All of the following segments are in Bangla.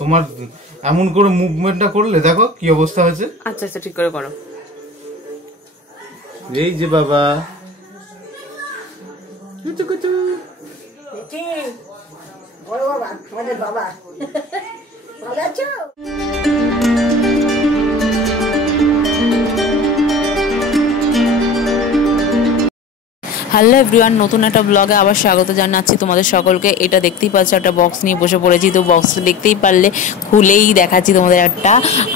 তোমার এমন করে মুভমেন্টটা করলে দেখো কি অবস্থা হয়েছে। আচ্ছা আচ্ছা ঠিক করে করো। এই যে বাবা বড় বাবা, আমাদের বাবা ভালো আছো? হ্যালো এভরিওয়ান, নতুন একটা ব্লগে আবার স্বাগত জানাচ্ছি তোমাদের সকলকে। এটা দেখতেই পাচ্ছ একটা বক্স নিয়ে বসে পড়েছি। তো বক্সটা দেখতেই পারলে খুলেই দেখাচ্ছি তোমাদের একটা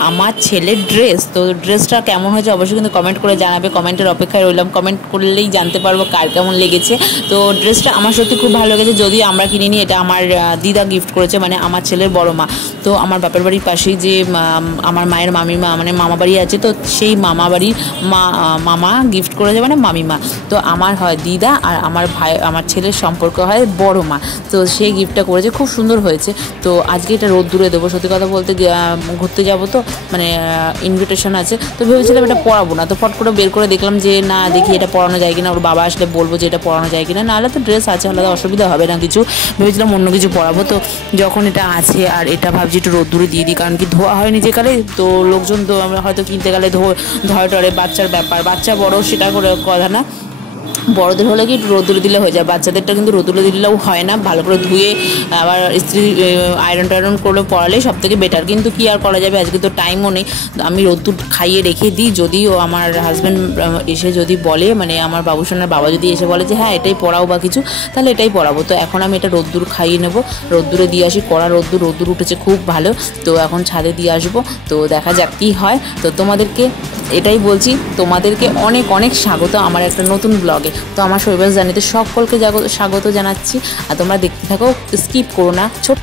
আমার ছেলের ড্রেস। তো ড্রেসটা কেমন হয়েছে অবশ্যই কিন্তু কমেন্ট করে জানাবে। কমেন্টের অপেক্ষায় রইলাম, কমেন্ট করলেই জানতে পারবো কার কেমন লেগেছে। তো ড্রেসটা আমার সত্যি খুব ভালো লেগেছে, যদিও আমরা কিনিনি, এটা আমার দিদা গিফট করেছে, মানে আমার ছেলের বড় মা। তো আমার বাপের বাড়ির পাশেই যে আমার মায়ের মামিমা মানে মামা বাড়ি আছে, তো সেই মামা বাড়ির মামা গিফট করেছে, মানে মামিমা। তো আমার হয় দিদা আর আমার ভাই, আমার ছেলের সম্পর্ক হয় বড় মা। তো সেই গিফটটা করেছে, খুব সুন্দর হয়েছে। তো আজকে এটা রোদ্দুরে দেবো। সত্যি কথা বলতে ঘুরতে যাবো, তো মানে ইনভিটেশন আছে, তো ভেবেছিলাম এটা পরাবো না। তো ফট করে বের করে দেখলাম যে না, দেখি এটা পরানো যায় কিনা। ওর বাবা আসলে বলবো যে এটা পরানো যায় কিনা, নাহলে তো ড্রেস আছে, আলাদা অসুবিধা হবে না কিছু। ভেবেছিলাম অন্য কিছু পরাবো। তো যখন এটা আছে আর এটা ভাবছি একটু রোদ্দুরে দিয়ে দিই, কারণ কি ধোয়া হয়নি যে কালে। তো লোকজন তো আমরা হয়তো কিনতে গেলে ধরে টরে, বাচ্চার ব্যাপার, বাচ্চা বড় সেটা করে কথা না, বড়দের হলে কি একটু রোদ্দুরে দিলে হয়ে যায়, বাচ্চাদেরটা কিন্তু রোদ্দুরে দিলেও হয় না। ভালো করে ধুয়ে আবার ইস্ত্রি আয়রন টায়রন করে পরালেই সব থেকে বেটার। কিন্তু কি আর করা যাবে, আজকে তো টাইমও নেই। আমি রোদ্দুর খাইয়ে রেখে দিই। যদিও আমার হাজব্যান্ড এসে যদি বলে, মানে আমার বাবুসোনার বাবা যদি এসে বলে যে হ্যাঁ এটাই পরাও বা কিছু, তাহলে এটাই পরাবো। তো এখন আমি এটা রোদ্দুর খাইয়ে নেবো, রোদ্দুরে দিয়ে আসি। কড়া রোদ্দুর উঠেছে খুব ভালো। তো এখন ছাদে দিয়ে আসবো, তো দেখা যাক কী হয়। তো তোমাদেরকে এটাই বলছি, তোমাদেরকে অনেক অনেক স্বাগত আমার একটা নতুন ব্লগে। তো আমার শৈবাস জানিতে সকলকে স্বাগত জানাচ্ছি। আর তোমরা দেখতে থাকো, স্কিপ করো না। ছোট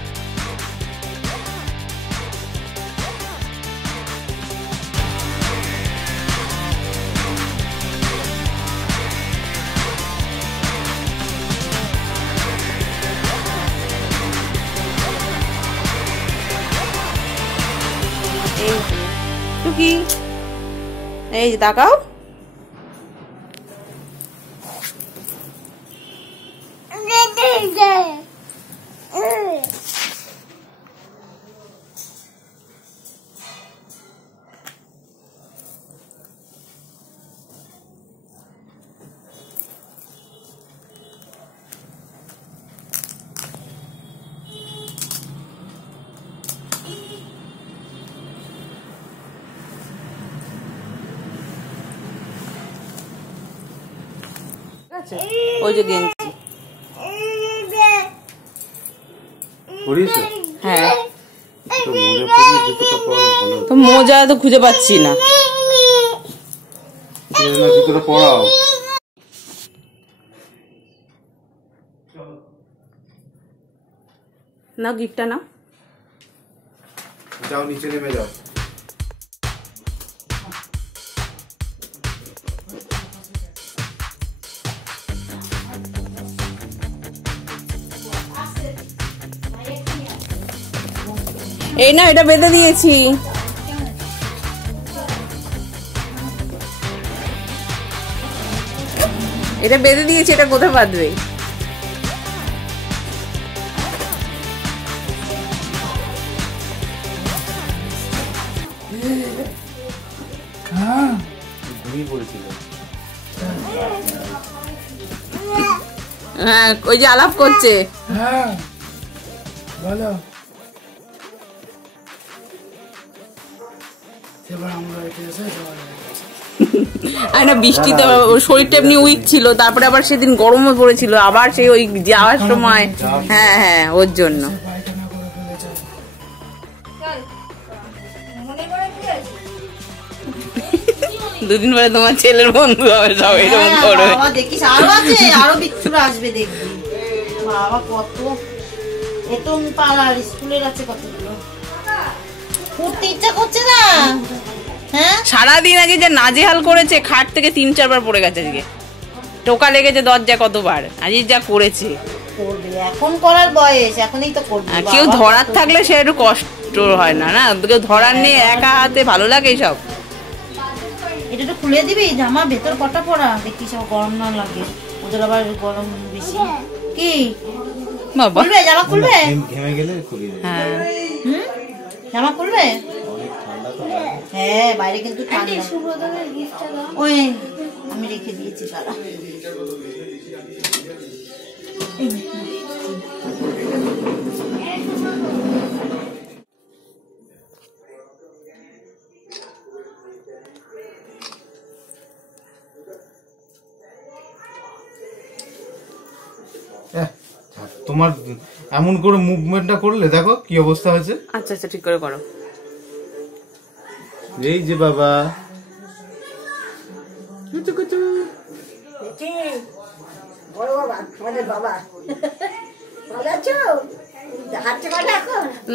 কি এই যে তাকাও, ওই যে গেঞ্জি। হ্যাঁ, তো মোজা তো খুঁজে পাচ্ছি না। না গিফটটা না, যাও নিচে নেমে যাও। এই না, এটা বেঁধে দিয়েছি। এটা বেঁধে দিয়েছি, এটা কোথায় বাঁধবে? হ্যাঁ, ওই যে আলাপ করছে। হ্যাঁ বলো। না বৃষ্টিতে শরীরটা এমনি উইক ছিল, তারপরে আবার সেদিন গরমও পড়েছিল, আবার সেই ওই যাওয়ার সময়। হ্যাঁ হ্যাঁ, ওর জন্য। দুদিন পরে তোমার ছেলের বন্ধু হবে সব, এরকম করবে। দেখিস আরো আছে, আরো বিচ্ছুরা আসবে দেখবি। বাবা কত এতম পাড়ার স্কুলের আছে কতগুলো। পড়তে ইচ্ছা করছে না। হ্যাঁ, সারাদিন আগে যে নাজেহাল করেছে, খাট থেকে 3-4 বার পড়ে গেছে। আজকে টোকা লেগেছে দরজা কতবার। আজ যা করেছে, এখন করার বয়স, এখনই তো করবে। কেউ ধরার থাকলে সে একটু কষ্ট হয় না, না কেউ ধরার নেই, একা হাতে ভালো লাগে সব। এটা তো খুলে দিবি, জামা ভেতর কটা পরা, দেখি সব গরম না লাগে। ওদের আবার গরম বেশি। কি বাবা খুলবে জামা খুলবে? ঘেমে গেলে খুলি দেবে। হ্যাঁ হুম জামা খুলবে? অনেক ঠান্ডা তো লাগে। হ্যাঁ বাইরে কিন্তু ঠান্ডা। ওই আমি রেখে দিয়েছি তারা। তোমার এমন করে মুভমেন্টটা করলে দেখো কি অবস্থা হয়েছে। আচ্ছা আচ্ছা ঠিক করে করো। এই যে বাবা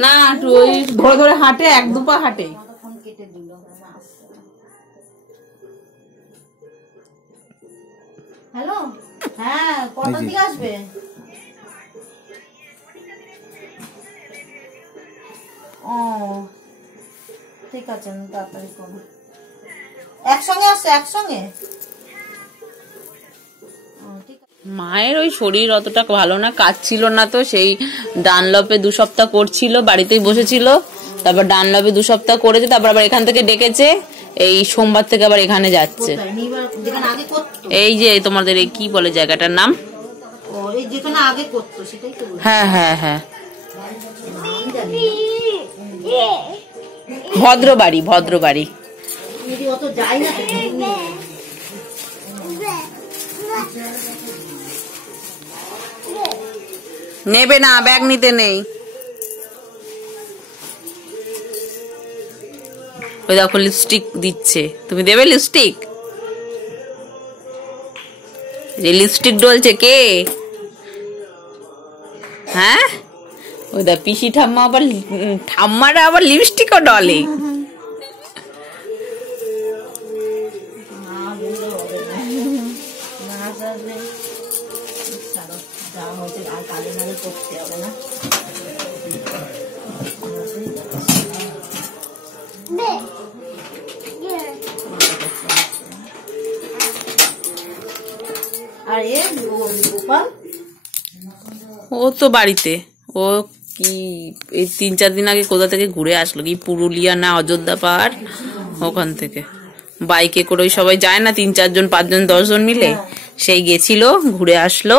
না একটু ওই ধরে ধরে হাঁটে, এক দুপা হাঁটে। কেটে দিল। হ্যালো হ্যাঁ কটার দিকে আসবে? ও ঠিক আছে আমি তাড়াতাড়ি করবো। একসঙ্গে আসছে একসঙ্গে? মায়ের ওই শরীর অতটা ভালো না, কাজ ছিল না তো, সেই ডানলপে 2 সপ্তাহ করছিল, বাড়িতেই বসেছিল, তারপর ডানলপে 2 সপ্তাহ করেছে, তারপর আবার এখান থেকে ডেকেছে, এই সোমবার থেকে আবার এখানে যাচ্ছে। যেখানে আগে করতো? এই যে তোমাদের এই কি বলে জায়গাটার নাম? ও এই যেখানে আগে করতো সেটাই তো বলছি। হ্যাঁ হ্যাঁ হ্যাঁ নাম জানি ভদ্রবাড়ি, ভদ্রবাড়ি। যদি অত যাই না তো নেবে না, ব্যাগ নিতে নেই। ওই দেখো লিপস্টিক দিচ্ছে, তুমি দেবে লিপস্টিক? লিপস্টিক ডলছে কে? হ্যাঁ ওই দা পিসি ঠাম্মা আবার, ঠাম্মারা আবার লিপস্টিকও ডলে। আর এ গোপাল ও তো বাড়িতে, ও কি এই 3-4 দিন আগে কোথা থেকে ঘুরে আসলো, কি পুরুলিয়া না অযোধ্যা পাহাড়, ওখান থেকে বাইকে করে ওই সবাই যায় না 3-4 জন 5 জন 10 জন মিলে, সেই গেছিল, ঘুরে আসলো।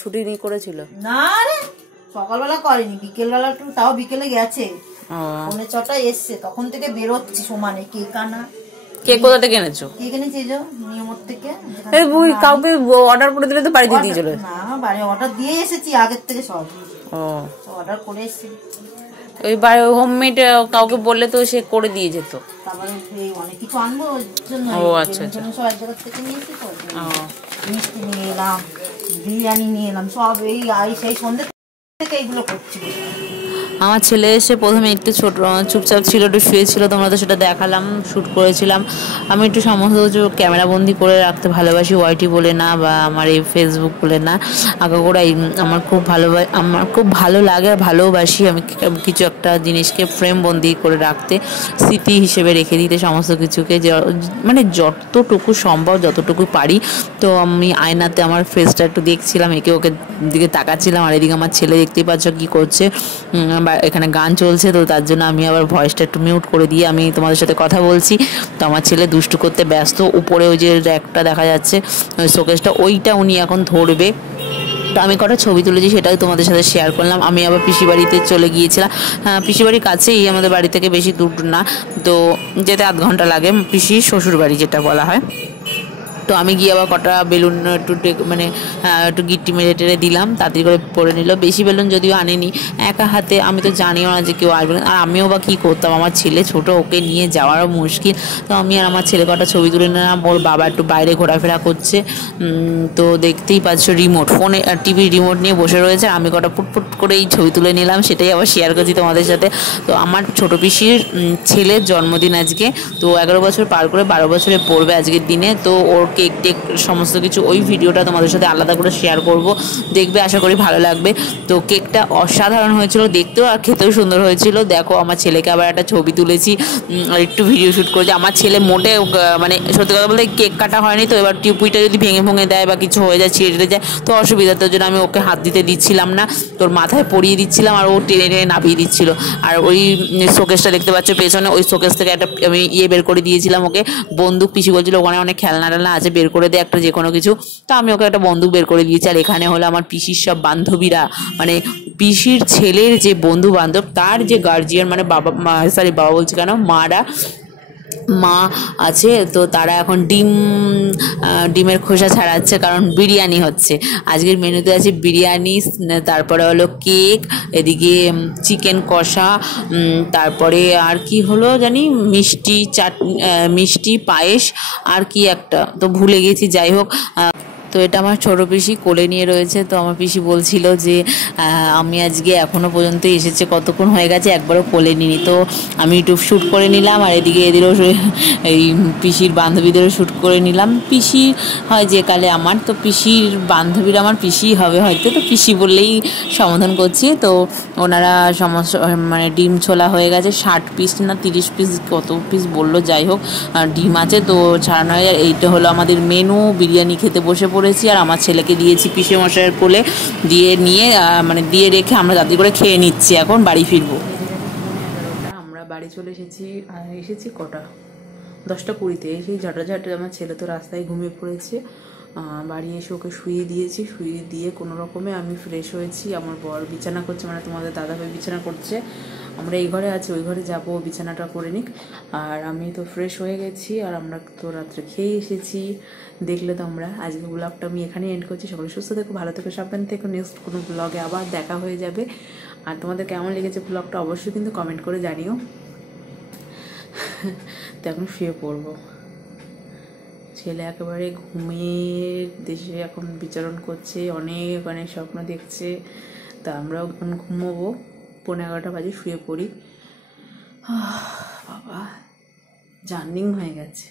ছুটি নিয়ে করেছিল না রে, সকালবেলা করেনি, বিকেলবেলা একটু, তাও বিকেলে গেছে, 6:45 এসছে, তখন থেকে বেরোচ্ছে সমানে। কেক আনা, কে কোথা থেকে এনেছো? কেক এনেছে এই যে নিয়মত থেকে। কাউকে অর্ডার করে দিলে তো বাড়িতে দিয়ে চলে। না বাড়ি অর্ডার দিয়ে এসেছি আগের থেকে, সব অর্ডার করে এসেছি। ওই হোমমেড কাউকে বললে তো সে করে দিয়ে যেত। তারপরে অনেক কিছু আনবো ওর জন্য, আচ্ছা আচ্ছা, সব এক জায়গা থেকে নিয়ে এসেছি তো, মিষ্টি নিয়ে এলাম, বিরিয়ানি নিয়ে এলাম, সব এই সেই সন্ধ্যে থেকে এইগুলো করছি। আমার ছেলে এসে প্রথমে একটু ছোট চুপচাপ ছিল, একটু শুয়েছিল, তোমরা তো সেটা দেখালাম, শ্যুট করেছিলাম। আমি একটু সমস্ত কিছু ক্যামেরাবন্দি করে রাখতে ভালোবাসি, ওয়াইটি বলে না বা আমার এই ফেসবুক বলে না, আগাগোড়াই আমার খুব ভালো লাগে আর ভালোবাসি আমি কিছু একটা জিনিসকে ফ্রেম বন্দি করে রাখতে, স্মৃতি হিসেবে রেখে দিতে সমস্ত কিছুকে, মানে যতটুকু সম্ভব যতটুকু পারি। তো আমি আয়নাতে আমার ফেসটা একটু দেখছিলাম, একে ওকে দিকে তাকাচ্ছিলাম, আর এদিকে আমার ছেলে দেখতেই পাচ্ছ কি করছে, এখানে গান চলছে, তো তার জন্য আমি আবার ভয়েসটা একটু মিউট করে দিয়ে আমি তোমাদের সাথে কথা বলছি। তো আমার ছেলে দুষ্টু করতে ব্যস্ত, উপরে ওই যে র্যাকটা দেখা যাচ্ছে শোকেসটা, ওইটা উনি এখন ধরবে। তো আমি কটা ছবি তুলেছি, সেটাই তোমাদের সাথে শেয়ার করলাম। আমি আবার পিসি বাড়িতে চলে গিয়েছিলাম, পিসি বাড়ির কাছেই, আমাদের বাড়ি থেকে বেশি দূর না, তো যেতে 8 ঘন্টা লাগে, পিসির শ্বশুর বাড়ি যেটা বলা হয়। তো আমি গিয়ে আবার কটা বেলুন একটু গিট্টি মেরে টেরে দিলাম, তাড়াতাড়ি করে পরে নিল। বেশি বেলুন যদিও আনেনি, একা হাতে, আমি তো জানিও না যে কেউ আসবে, আর আমিও বা কী করতাম, আমার ছেলে ছোট, ওকে নিয়ে যাওয়ারও মুশকিল। তো আমি আর আমার ছেলে কটা ছবি তুলে নিলাম, ওর বাবা একটু বাইরে ঘোরাফেরা করছে, তো দেখতেই পাচ্ছ রিমোট, ফোনে টিভির রিমোট নিয়ে বসে রয়েছে, আমি কটা পুটপুট করে এই ছবি তুলে নিলাম, সেটাই আবার শেয়ার করছি তোমাদের সাথে। তো আমার ছোটো পিসির ছেলের জন্মদিন আজকে, তো 11 বছর পার করে 12 বছরে পড়বে আজকের দিনে, তো ওর কেক টেক সমস্ত কিছু, ওই ভিডিওটা তোমাদের সাথে আলাদা করে শেয়ার করব, দেখবে, আশা করি ভালো লাগবে। তো কেকটা অসাধারণ হয়েছিল দেখতেও আর খেতেও সুন্দর হয়েছিল। দেখো আমার ছেলেকে আবার একটা ছবি তুলেছি, আর একটু ভিডিও শ্যুট করেছি। আমার ছেলে মোটে মানে সত্যি কথা বলতে কেক কাটা হয়নি, তো এবার টিউবুইটা যদি ভেঙে দেয় বা কিছু হয়ে যায়, ছিঁড়ে যায়, তো অসুবিধা, তোর জন্য আমি ওকে হাত দিতে দিচ্ছিলাম না, তোর মাথায় পরিয়ে দিচ্ছিলাম, আর ও টেনে টেনে নামিয়ে দিচ্ছিল। আর ওই শোকেসটা দেখতে পাচ্ছ পেছনে, ওই শোকেস থেকে একটা আমি বের করে দিয়েছিলাম ওকে, বন্দুক। পিসি বলছিল ওখানে অনেক খেলনা টেলনা আছে, বের করে দে একটা যে কোনো কিছু, তো আমি ওকে একটা বন্দুক বের করে দিয়েছি। আর এখানে হলো আমার পিসির সব বান্ধবীরা, মানে পিসির ছেলের যে বন্ধু বান্ধব, তার যে গার্জিয়ান, মানে বাবা বলছি কেন, মা আছে, তো তারা এখন ডিমের খোসা ছাড়াচ্ছে, কারণ বিরিয়ানি হচ্ছে। আজকের মেনুতে আছে বিরিয়ানি, তারপরে হলো কেক, এদিকে চিকেন কষা, তারপরে আর কি হলো জানি, মিষ্টি পায়েস, আর কি একটা তো ভুলে গেছি, যাই হোক। তো এটা আমার ছোটো পিসি কোলে নিয়ে রয়েছে। তো আমার পিসি বলছিল যে আমি আজকে এখনও পর্যন্ত এসেছে, কতক্ষণ হয়ে গেছে, একবারও কোলে নিনি। তো আমি একটু শ্যুট করে নিলাম, আর এদিকে এদেরও এই পিসির বান্ধবীদেরও শ্যুট করে নিলাম। পিসি হয় যে কালে আমার, তো পিসির বান্ধবীরা আমার পিসি হবে হয়তো, তো পিসি বললেই সমাধান করছি। তো ওনারা সমস্ত মানে ডিম ছোলা হয়ে গেছে, 60 পিস না 30 পিস কত পিস বললো, যাই হোক ডিম আছে, তো ছাড়ানো হয়ে যায়। এইটা হলো আমাদের মেনু। বিরিয়ানি খেতে বসে পড়েছি, আর আমার ছেলেকে দিয়েছি পিসে মশাইয়ের কোলে, দিয়ে রেখে আমরা তাড়াতাড়ি করে খেয়ে নিচ্ছি, এখন বাড়ি ফিরবো। আমরা বাড়ি চলে এসেছি কটা 10:20-তে। এসেই ঝাঁটাঝাঁটে আমার ছেলে তো রাস্তায় ঘুমিয়ে পড়েছে, বাড়ি এসে ওকে শুয়ে দিয়ে কোনো রকমে আমি ফ্রেশ হয়েছি। আমার বর বিছানা করছে, মানে তোমাদের দাদাভাই বিছানা করছে, আমরা এই ঘরে আছি, ওই ঘরে যাবো, বিছানাটা করে নিক। আর আমি তো ফ্রেশ হয়ে গেছি, আর আমরা তো রাত্রে খেয়ে এসেছি। দেখলে তো আমরা আজকে ব্লগটা আমি এখানেই এন্ড করছি। সকলে সুস্থ থেকো, ভালো থেকো, সাবধান থেকো। নেক্সট কোনো ব্লগে আবার দেখা হয়ে যাবে। আর তোমাদের কেমন লেগেছে ব্লগটা অবশ্যই কিন্তু কমেন্ট করে জানিও। তো এখন শুয়ে পড়বো। ছেলে একেবারে ঘুমিয়ে দেশে এখন বিচরণ করছে, অনেক অনেক স্বপ্ন দেখছে। তা আমরাও এখন ঘুমোবো, 11:30 বাজে, শুয়ে পড়ি। বাবা জার্নিং হয়ে গেছে।